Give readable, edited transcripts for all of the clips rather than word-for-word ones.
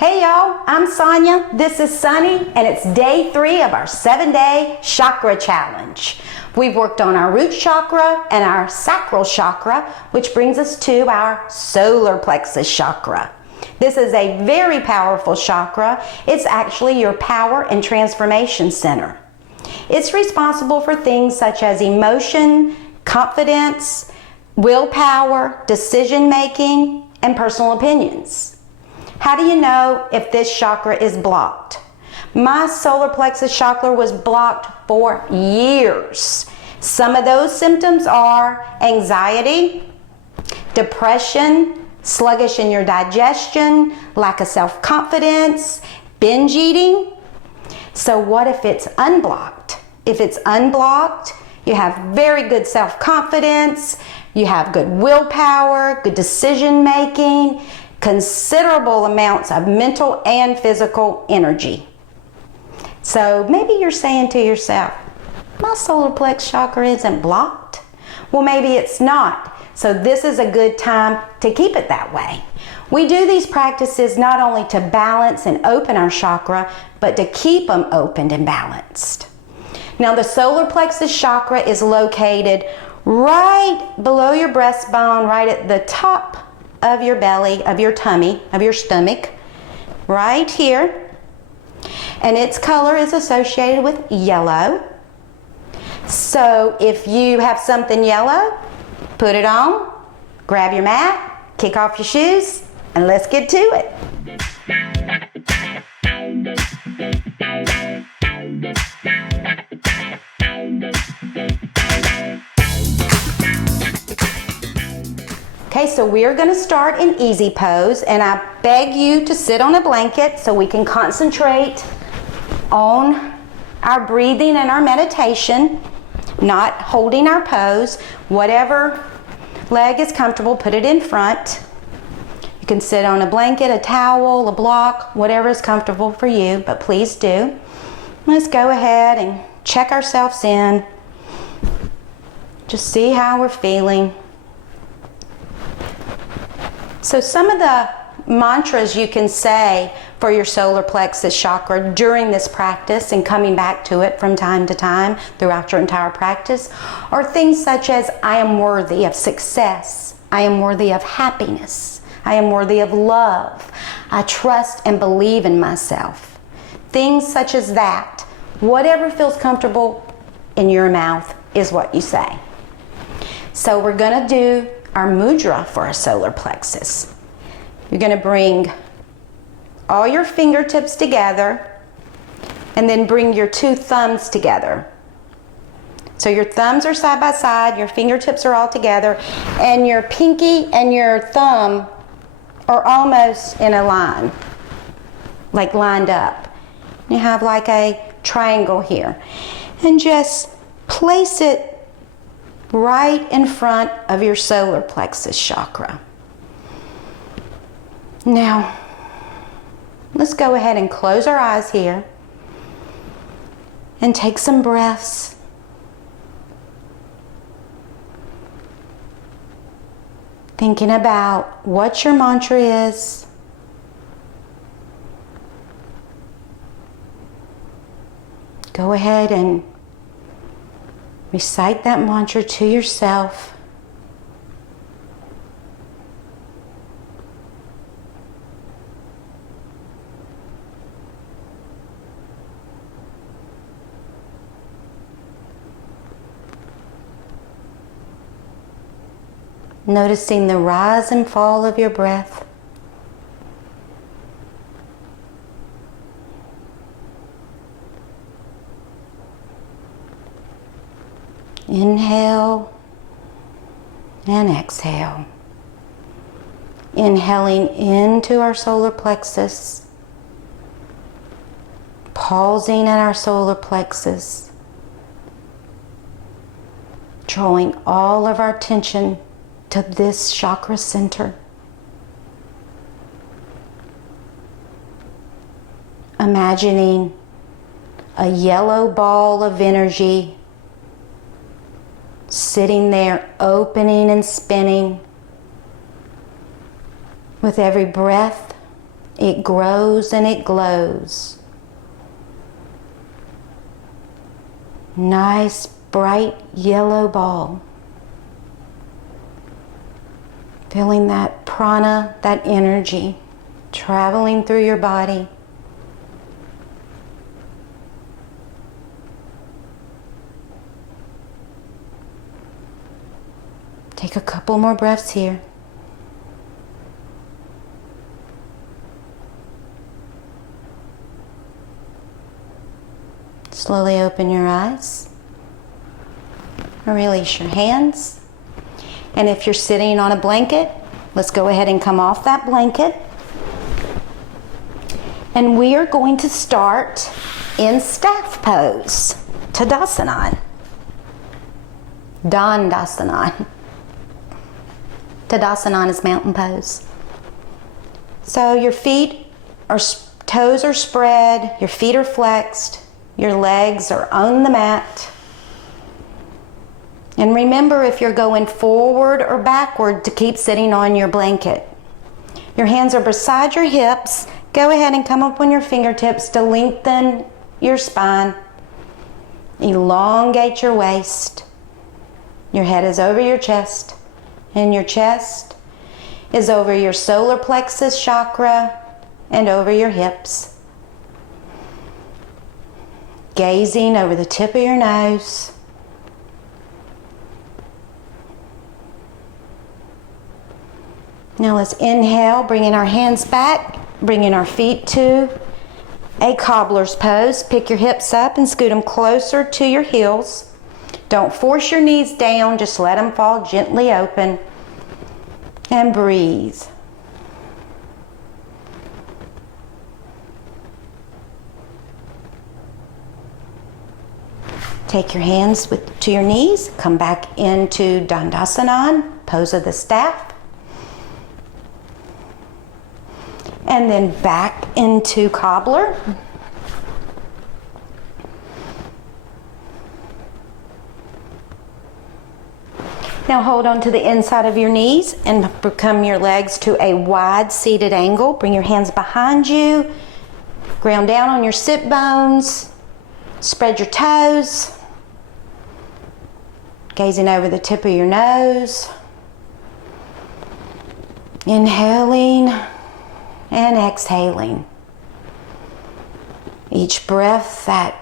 Hey y'all, I'm Sonya, this is Sunny, and it's day 3 of our 7-day chakra challenge. We've worked on our root chakra and our sacral chakra, which brings us to our solar plexus chakra. This is a very powerful chakra. It's actually your power and transformation center. It's responsible for things such as emotion, confidence, willpower, decision making, and personal opinions. How do you know if this chakra is blocked? My solar plexus chakra was blocked for years. Some of those symptoms are anxiety, depression, sluggish in your digestion, lack of self-confidence, binge eating. So what if it's unblocked? If it's unblocked, you have very good self-confidence, you have good willpower, good decision making, considerable amounts of mental and physical energy. So maybe you're saying to yourself, my solar plexus chakra isn't blocked. Well, maybe it's not. So this is a good time to keep it that way. We do these practices not only to balance and open our chakra, but to keep them opened and balanced. Now the solar plexus chakra is located right below your breastbone, right at the top of your belly, of your tummy, of your stomach, right here. And its color is associated with yellow. So if you have something yellow, put it on, grab your mat, kick off your shoes, and let's get to it. Okay, so we're going to start in easy pose, and I beg you to sit on a blanket so we can concentrate on our breathing and our meditation, not holding our pose. Whatever leg is comfortable, put it in front. You can sit on a blanket, a towel, a block, whatever is comfortable for you, but please do. Let's go ahead and check ourselves in. Just see how we're feeling. So some of the mantras you can say for your solar plexus chakra during this practice and coming back to it from time to time throughout your entire practice are things such as, I am worthy of success, I am worthy of happiness, I am worthy of love, I trust and believe in myself. Things such as that. Whatever feels comfortable in your mouth is what you say. So we're going to do our mudra for our solar plexus. You're going to bring all your fingertips together and then bring your 2 thumbs together. So your thumbs are side by side, your fingertips are all together, and your pinky and your thumb are almost in a line, like lined up. You have like a triangle here. And just place it right in front of your solar plexus chakra. Now, let's go ahead and close our eyes here and take some breaths. Thinking about what your mantra is. Go ahead and recite that mantra to yourself. Noticing the rise and fall of your breath. Inhale and exhale. Inhaling into our solar plexus. Pausing at our solar plexus. Drawing all of our attention to this chakra center. Imagining a yellow ball of energy sitting there, opening and spinning with every breath It grows and it glows. Nice, bright yellow ball. Feeling that prana, that energy, traveling through your body. Take a couple more breaths here. Slowly open your eyes. Release your hands. And if you're sitting on a blanket, let's go ahead and come off that blanket. And we are going to start in staff pose, Tadasana. Dandasana. Tadasana is mountain pose. So your toes are spread, your feet are flexed, your legs are on the mat. And remember, if you're going forward or backward, to keep sitting on your blanket. Your hands are beside your hips. Go ahead and come up on your fingertips to lengthen your spine. Elongate your waist. Your head is over your chest. And your chest is over your solar plexus chakra and over your hips. Gazing over the tip of your nose. Now let's inhale, bringing our hands back, bringing our feet to a cobbler's pose. Pick your hips up and scoot them closer to your heels. Don't force your knees down, just let them fall gently open. And breathe. Take your hands to your knees, come back into Dandasana, pose of the staff. And then back into cobbler. Now hold on to the inside of your knees and come your legs to a wide seated angle. Bring your hands behind you. Ground down on your sit bones. Spread your toes. Gazing over the tip of your nose. Inhaling and exhaling. Each breath, that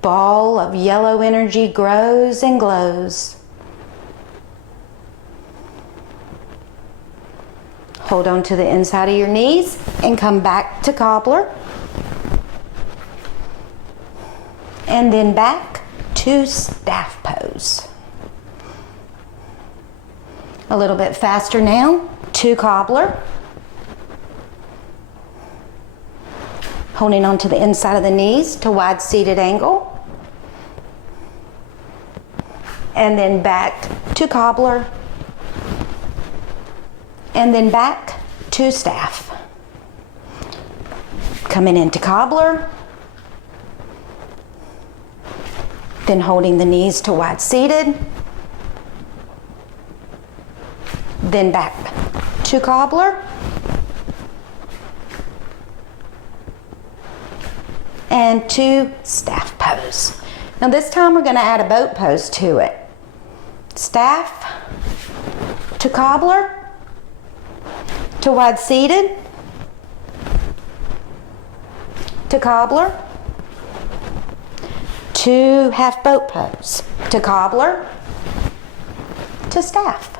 ball of yellow energy grows and glows. Hold on to the inside of your knees and come back to cobbler. And then back to staff pose. A little bit faster now to cobbler. Holding on to the inside of the knees to wide seated angle. And then back to cobbler. And then back to staff. Coming into cobbler. Then holding the knees to wide seated. Then back to cobbler. And to staff pose. Now this time we're going to add a boat pose to it. Staff to cobbler. To wide seated, to cobbler, to half boat pose, to cobbler, to staff,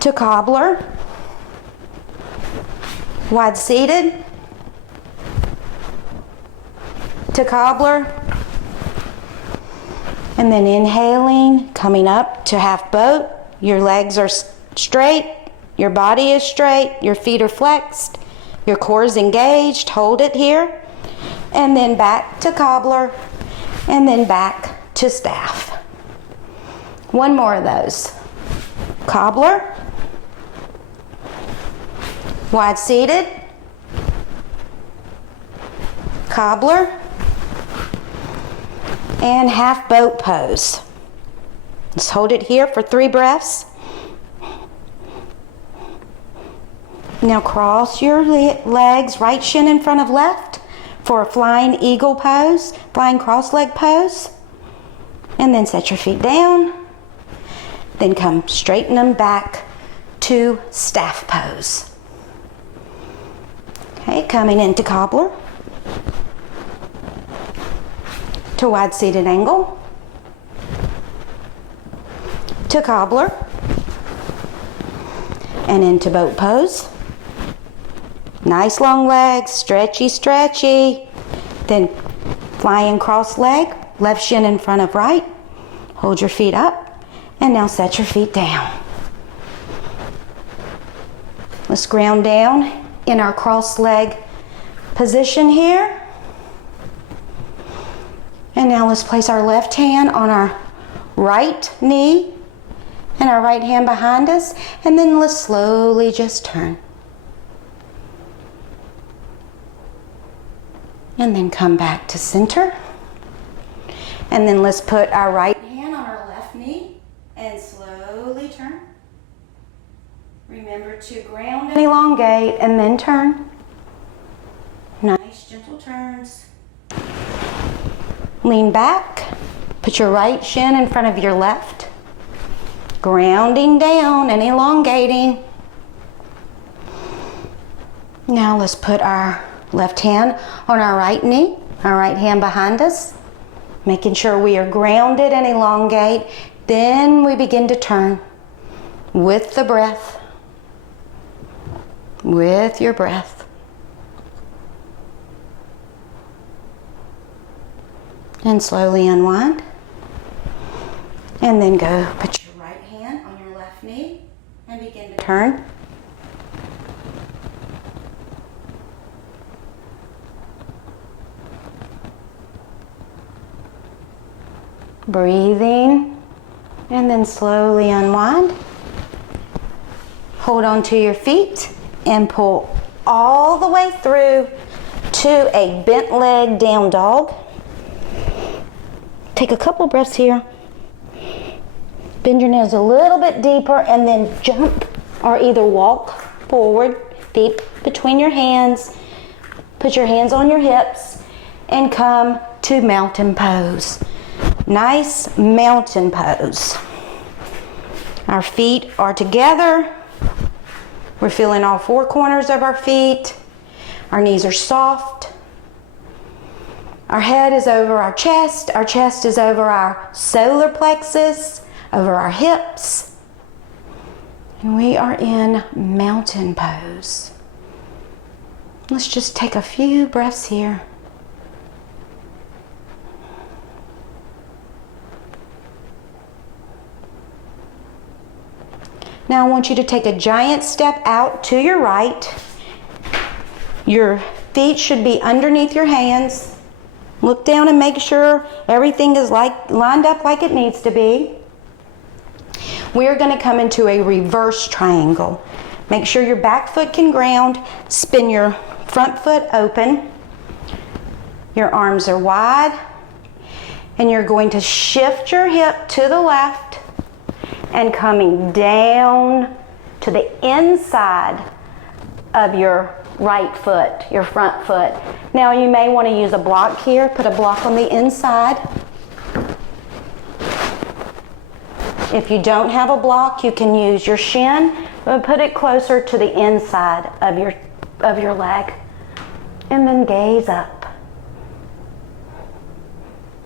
to cobbler, wide seated, to cobbler, and then inhaling, coming up to half boat. Your legs are straight, your body is straight, your feet are flexed, your core is engaged. Hold it here. And then back to cobbler, and then back to staff. One more of those. Cobbler, wide seated, cobbler, and half boat pose. Let's hold it here for 3 breaths. Now cross your legs, right shin in front of left for a flying eagle pose, flying cross leg pose. And then set your feet down. Then come straighten them back to staff pose. Okay, coming into cobbler. To wide seated angle. To cobbler. And into boat pose. Nice long legs, stretchy, stretchy. Then flying cross leg, left shin in front of right. Hold your feet up, and now set your feet down. Let's ground down in our cross leg position here. And now let's place our left hand on our right knee and our right hand behind us, and then let's slowly just turn. And then come back to center. And then let's put our right hand on our left knee and slowly turn. Remember to ground and elongate and then turn. Nice gentle turns. Lean back. Put your right shin in front of your left. Grounding down and elongating. Now let's put our left hand on our right knee, our right hand behind us, making sure we are grounded and elongate. Then we begin to turn with the breath, with your breath. And slowly unwind. And then go put your right hand on your left knee and begin to turn. Breathing, and then slowly unwind. Hold on to your feet and pull all the way through to a bent leg down dog. Take a couple breaths here. Bend your knees a little bit deeper and then jump or either walk forward, feet between your hands. Put your hands on your hips and come to mountain pose. Nice mountain pose. Our feet are together. We're feeling all four corners of our feet. Our knees are soft. Our head is over our chest is over our solar plexus, over our hips. And we are in mountain pose. Let's just take a few breaths here. Now I want you to take a giant step out to your right. Your feet should be underneath your hands. Look down and make sure everything is lined up like it needs to be. We are going to come into a reverse triangle. Make sure your back foot can ground. Spin your front foot open. Your arms are wide. And you're going to shift your hip to the left and coming down to the inside of your right foot, your front foot. Now you may want to use a block here. Put a block on the inside. If you don't have a block, you can use your shin, but put it closer to the inside of your leg. And then gaze up.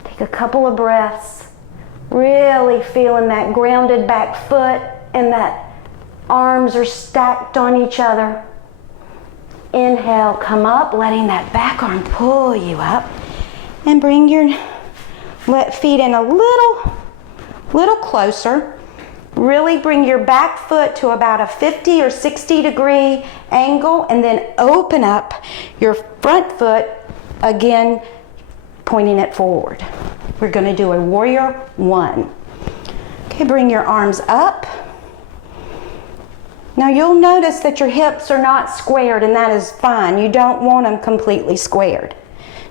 Take a couple of breaths. Really feeling that grounded back foot and that arms are stacked on each other. Inhale, come up, letting that back arm pull you up. And bring your feet in a little closer. Really bring your back foot to about a 50 or 60 degree angle and then open up your front foot, again pointing it forward. We're going to do a warrior one. Okay, bring your arms up. Now you'll notice that your hips are not squared, and that is fine. You don't want them completely squared.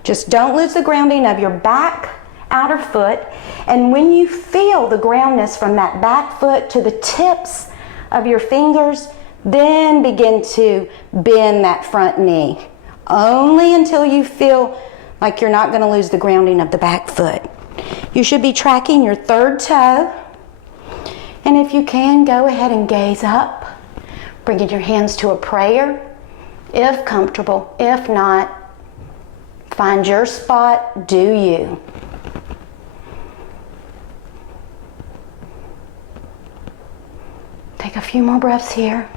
Just don't lose the grounding of your back outer foot. And when you feel the groundness from that back foot to the tips of your fingers, Then begin to bend that front knee, only until you feel like you're not going to lose the grounding of the back foot. You should be tracking your third toe. And if you can, go ahead and gaze up, bringing your hands to a prayer, if comfortable. If not, find your spot, do you. Take a few more breaths here.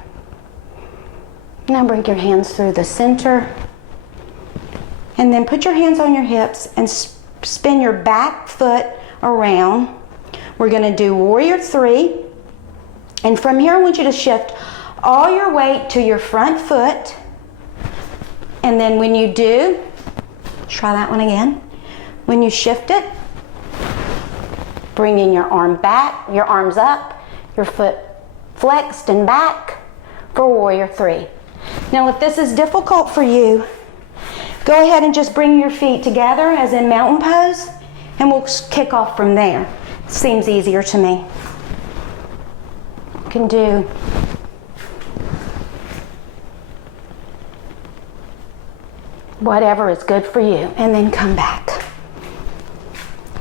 Now bring your hands through the center. And then put your hands on your hips and spin your back foot around. We're going to do Warrior 3. And from here, I want you to shift all your weight to your front foot. And then when you do, try that one again. When you shift it, bringing your arm back, your arms up, your foot flexed and back for Warrior 3. Now, if this is difficult for you, go ahead and just bring your feet together as in mountain pose, and we'll kick off from there. Seems easier to me. You can do whatever is good for you, and then come back.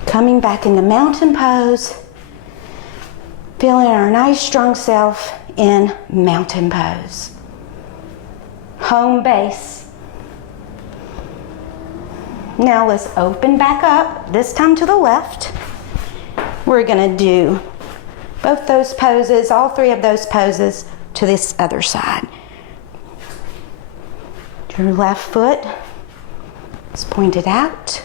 Coming back into mountain pose, feeling our nice strong self in mountain pose. Home base. Now let's open back up, this time to the left. We're going to do both those poses, all three of those poses, to this other side. Your left foot is pointed out,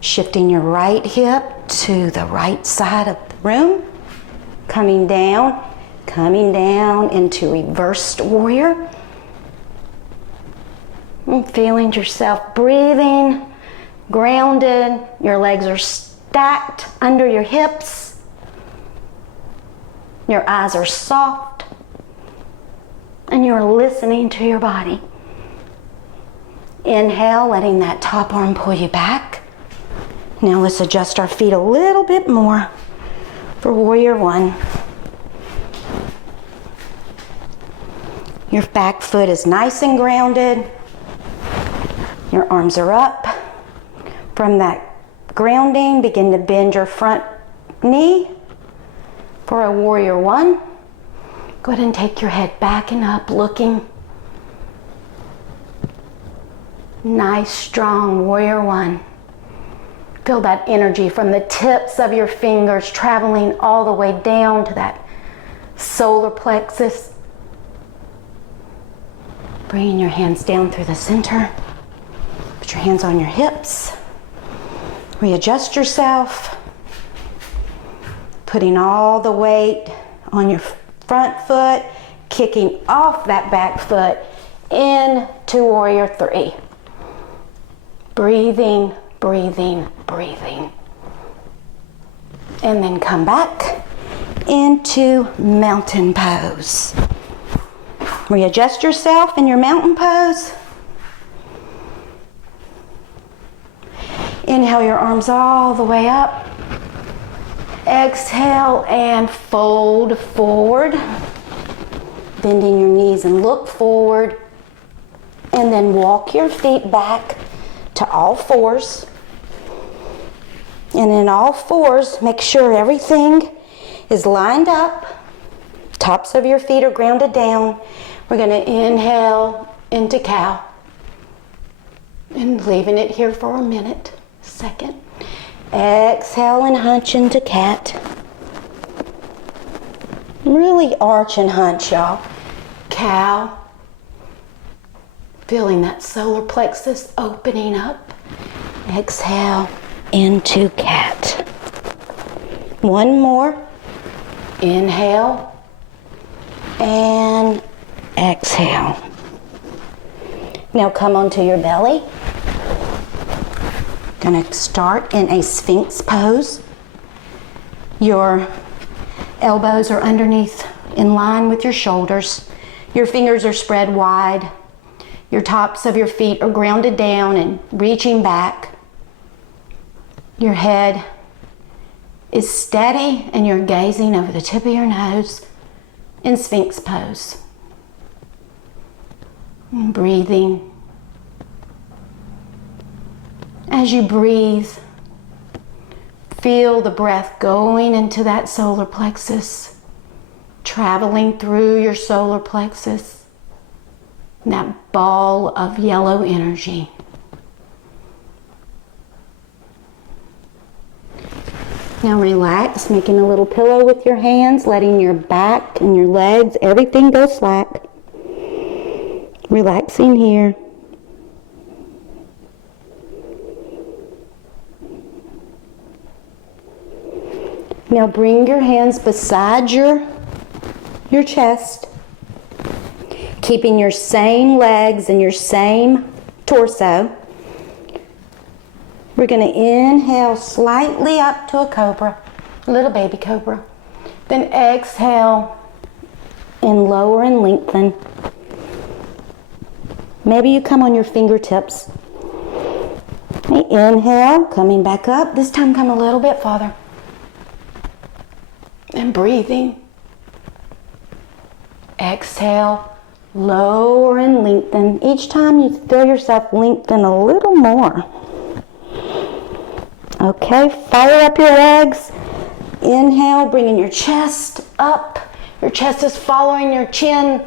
shifting your right hip to the right side of the room, coming down into reversed warrior. And feeling yourself breathing, grounded. Your legs are stacked under your hips. Your eyes are soft. And you're listening to your body. Inhale, letting that top arm pull you back. Now let's adjust our feet a little bit more for Warrior 1. Your back foot is nice and grounded. Your arms are up. From that grounding, begin to bend your front knee for a Warrior 1. Go ahead and take your head back and up, looking. Nice, strong Warrior 1. Feel that energy from the tips of your fingers traveling all the way down to that solar plexus. Bringing your hands down through the center. Put your hands on your hips. Readjust yourself. Putting all the weight on your front foot, kicking off that back foot into Warrior 3. Breathing, breathing, breathing. And then come back into mountain pose. Readjust yourself in your mountain pose. Inhale your arms all the way up. Exhale and fold forward. Bending your knees and look forward. And then walk your feet back to all fours. And in all fours, make sure everything is lined up. Tops of your feet are grounded down. We're going to inhale into cow. And leaving it here for a minute, second. Exhale and hunch into cat. Really arch and hunch, y'all. Cow. Feeling that solar plexus opening up. Exhale into cat. One more. Inhale and exhale. Now come onto your belly. Gonna start in a Sphinx pose. Your elbows are underneath in line with your shoulders. Your fingers are spread wide. Your tops of your feet are grounded down and reaching back. Your head is steady and you're gazing over the tip of your nose in Sphinx pose. And breathing. As you breathe, feel the breath going into that solar plexus, traveling through your solar plexus, that ball of yellow energy. Now relax, making a little pillow with your hands, letting your back and your legs, everything go slack. Relaxing here. Now bring your hands beside your chest, keeping your same legs and your same torso. We're going to inhale slightly up to a cobra, a little baby cobra. Then exhale and lower and lengthen. Maybe you come on your fingertips. Inhale, coming back up. This time come a little bit farther. And breathing. Exhale, lower and lengthen. Each time you feel yourself lengthen a little more. Okay, fire up your legs. Inhale, bringing your chest up. Your chest is following your chin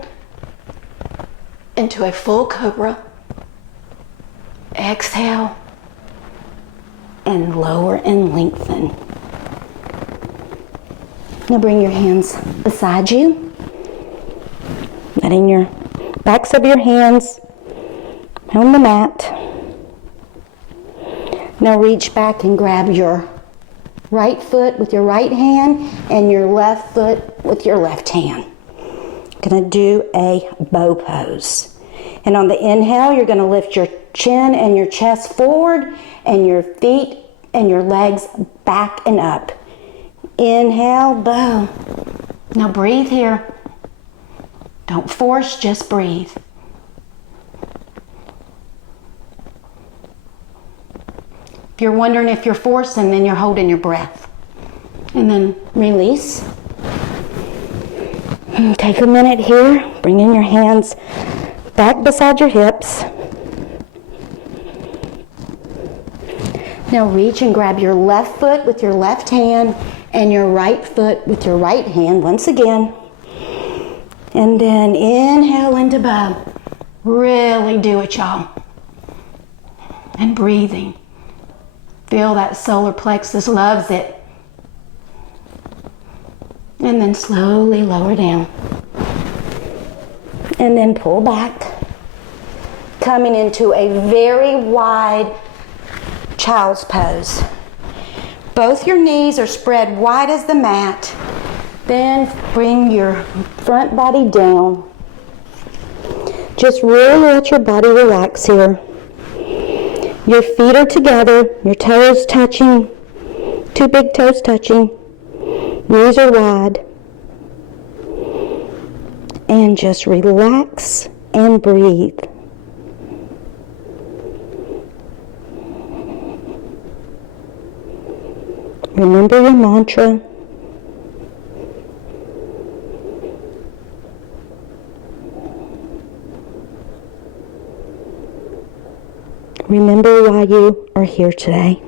into a full cobra. Exhale and lower and lengthen. Now bring your hands beside you, letting your backs of your hands on the mat. Now reach back and grab your right foot with your right hand and your left foot with your left hand. Gonna do a bow pose. And on the inhale, you're gonna lift your chin and your chest forward and your feet and your legs back and up. Inhale, bow. Now breathe here. Don't force, just breathe. If you're wondering if you're forcing, then you're holding your breath. And then release. Take a minute here, bringing your hands back beside your hips. Now reach and grab your left foot with your left hand and your right foot with your right hand once again. And then inhale into bow. Really do it, y'all. And breathing. Feel that solar plexus loves it. And then slowly lower down. And then pull back. Coming into a very wide child's pose. Both your knees are spread wide as the mat. Then bring your front body down. Just really let your body relax here. Your feet are together, your toes touching, two big toes touching. Knees are wide. And just relax and breathe. Remember your mantra. Remember why you are here today.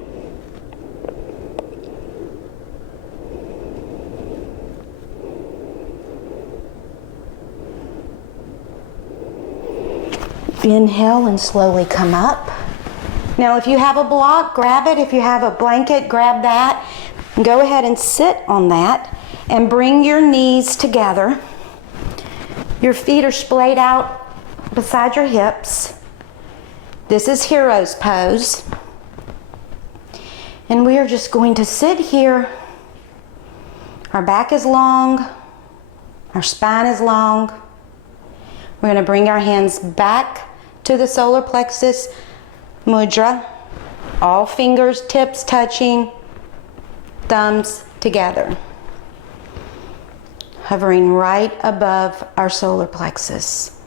Inhale and slowly come up. Now if you have a block, grab it. If you have a blanket, grab that. Go ahead and sit on that and bring your knees together. Your feet are splayed out beside your hips. This is hero's pose. And we are just going to sit here. Our back is long. Our spine is long. We're going to bring our hands back to the solar plexus mudra. All fingers, tips touching, thumbs together. Hovering right above our solar plexus.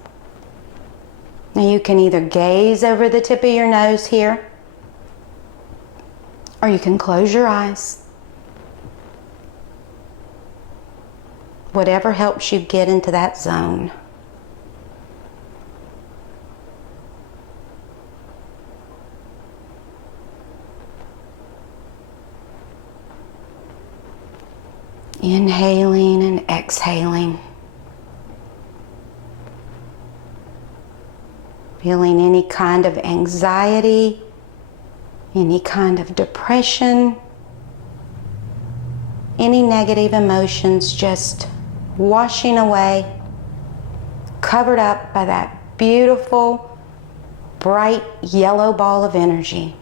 Now you can either gaze over the tip of your nose here, or you can close your eyes. Whatever helps you get into that zone. Inhaling and exhaling. Feeling any kind of anxiety, any kind of depression, any negative emotions just washing away, covered up by that beautiful, bright yellow ball of energy,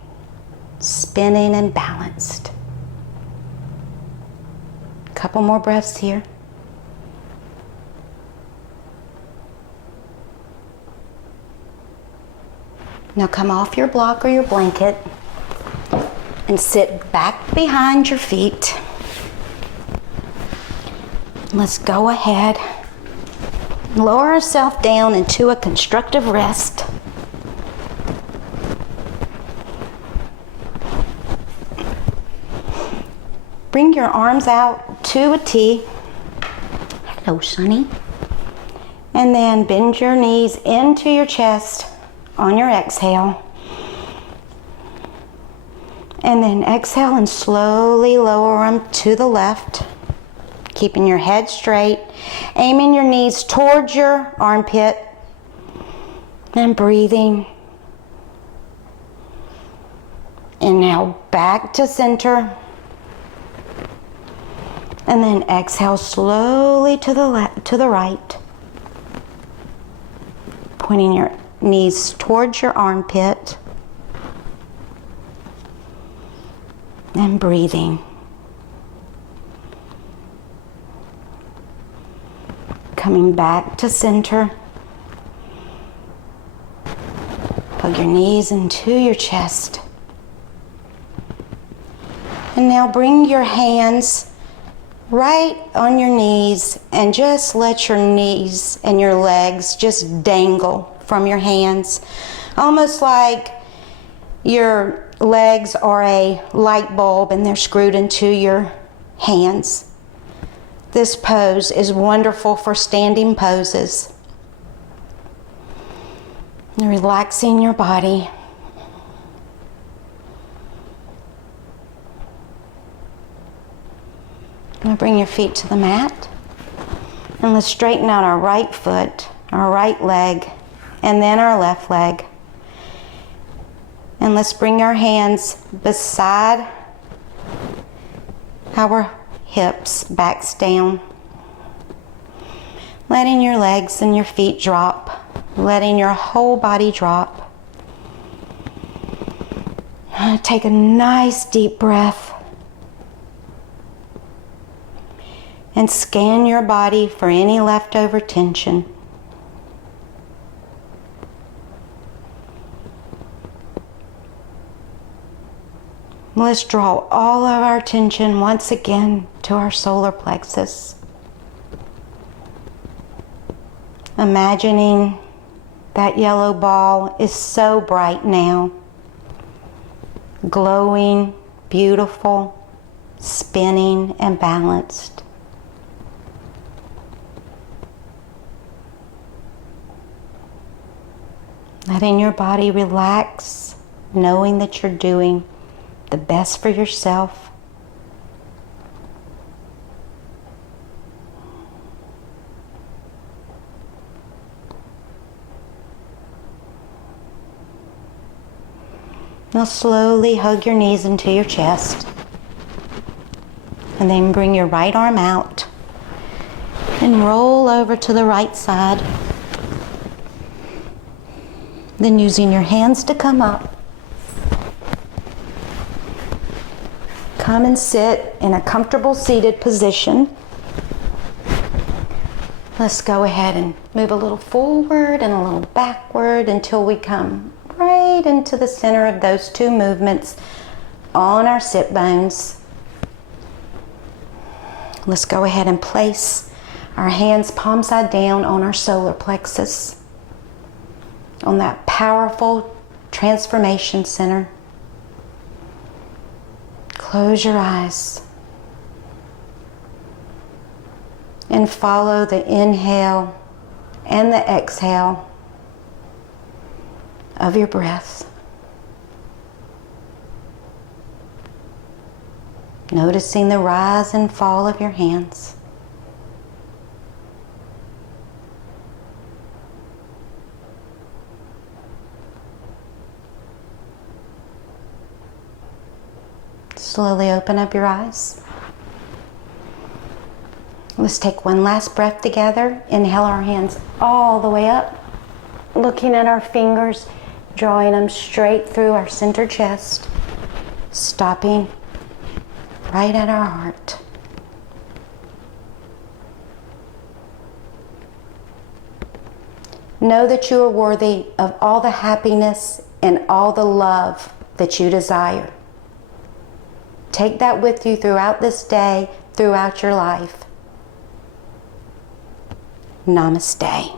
spinning and balanced. Couple more breaths here. Now come off your block or your blanket and sit back behind your feet. Let's go ahead and lower ourselves down into a constructive rest. Bring your arms out to a T. Hello, Sonny. And then bend your knees into your chest on your exhale. And then exhale and slowly lower them to the left, keeping your head straight, aiming your knees towards your armpit, and breathing. And now back to center. And then exhale slowly to the right, pointing your knees towards your armpit and breathing. Coming back to center. Hug your knees into your chest. And now bring your hands right on your knees and just let your knees and your legs just dangle from your hands, almost like your legs are a light bulb and they're screwed into your hands. This pose is wonderful for standing poses. And relaxing your body. Now bring your feet to the mat and let's straighten out our right foot, our right leg, and then our left leg. And let's bring our hands beside our hips, backs down. Letting your legs and your feet drop, letting your whole body drop. Take a nice deep breath. And scan your body for any leftover tension. Let's draw all of our attention once again to our solar plexus. Imagining that yellow ball is so bright now, glowing, beautiful, spinning and balanced. Letting your body relax, knowing that you're doing the best for yourself. Now slowly hug your knees into your chest. And then bring your right arm out and roll over to the right side. Then using your hands to come up, come and sit in a comfortable seated position. Let's go ahead and move a little forward and a little backward until we come right into the center of those two movements on our sit bones. Let's go ahead and place our hands palm side down on our solar plexus, on that powerful transformation center. Close your eyes and follow the inhale and the exhale of your breath. Noticing the rise and fall of your hands. Slowly open up your eyes. Let's take one last breath together. Inhale our hands all the way up, looking at our fingers, drawing them straight through our center chest, stopping right at our heart. Know that you are worthy of all the happiness and all the love that you desire. Take that with you throughout this day, throughout your life. Namaste.